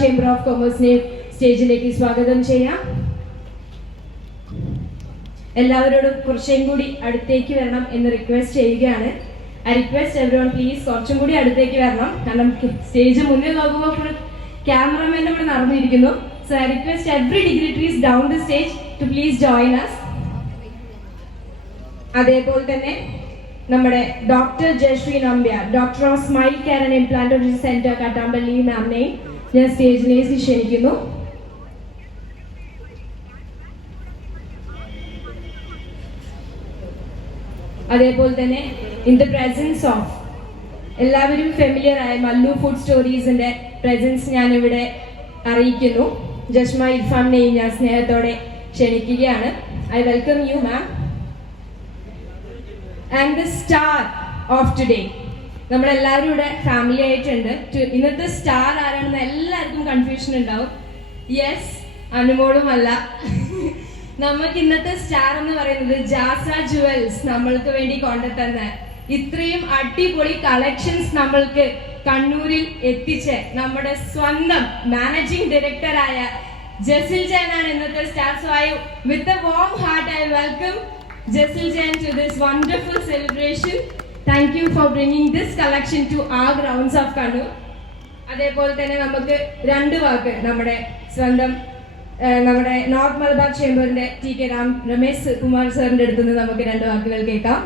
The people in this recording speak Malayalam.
ചേംബർ ഓഫ് കൊമേഴ്സിനെ സ്റ്റേജിലേക്ക് സ്വാഗതം ചെയ്യാം. എല്ലാവരോടും കുറച്ചും കൂടി അടുത്തേക്ക് വരണം എന്ന് റിക്വസ്റ്റ് ചെയ്യുകയാണ്. ഐ റിക്വസ്റ്റ് എവരോൺ പ്ലീസ് കുറച്ചും കൂടി അടുത്തേക്ക് വരണം. കാരണം സ്റ്റേജ് മുന്നിൽ നോക്കുമ്പോൾ ഫുൾ ക്യാമറമാൻ ഇവിടെ നടന്നിരിക്കുന്നു. So I request every dignitaries down the stage to please join us അതേപോലെ തന്നെ നമ്മുടെ doctor Jayashree Nambiar doctor of smile care and implantology centre Kattampally മാമിനെയും ഞാൻ സ്റ്റേജിലേക്ക് ക്ഷണിക്കുന്നു അതേപോലെ തന്നെ ഇൻ ദ പ്രസൻസ് ഓഫ് എല്ലാവരും ഫെമിലിയർ ആയ മല്ലു ഫുഡ് സ്റ്റോറീസിന്റെ പ്രസൻസ് ഞാൻ ഇവിടെ അറിയിക്കുന്നു. ജഷ്മ ഇർഫാമിനെയും ഞാൻ സ്നേഹത്തോടെ ക്ഷണിക്കുകയാണ്. I welcome you ma'am and the star of today നമ്മളെല്ലാവരും ഇവിടെ ഫാമിലി ആയിട്ടുണ്ട്. ഇന്നത്തെ സ്റ്റാർ ആരാണെന്ന് എല്ലാവർക്കും കൺഫ്യൂഷൻ ഉണ്ടാവും. യെസ് അനുമോളും അല്ല നമുക്ക് ഇന്നത്തെ സ്റ്റാർ എന്ന് പറയുന്നത് ജാസ ജുവൽസ് നമ്മൾക്ക് വേണ്ടി കൊണ്ടുതന്ന. ഇത്രയും അടിപൊളി കളക്ഷൻസ് നമ്മൾക്ക് കണ്ണൂരിൽ എത്തിച്ച് നമ്മുടെ സ്വന്തം മാനേജിംഗ് ഡയറക്ടറായ ജസിൽ ജയനാണ് ഇന്നത്തെ star സ്വായു with a warm heart I welcome Jasil Jayan to this wonderful celebration thank you for bringing this collection to the grounds of Kannur അതേപോലെ തന്നെ നമുക്ക് രണ്ട് വാക്ക് നമ്മുടെ സ്വന്തം നമ്മുടെ നോർത്ത് മലബാർ ചേംബറിന്റെ ടി കെ രാം രമേശ് കുമാർ സാറിന്റെ അടുത്ത് നിന്ന് നമുക്ക് രണ്ട് വാക്കുകൾ കേൾക്കാം.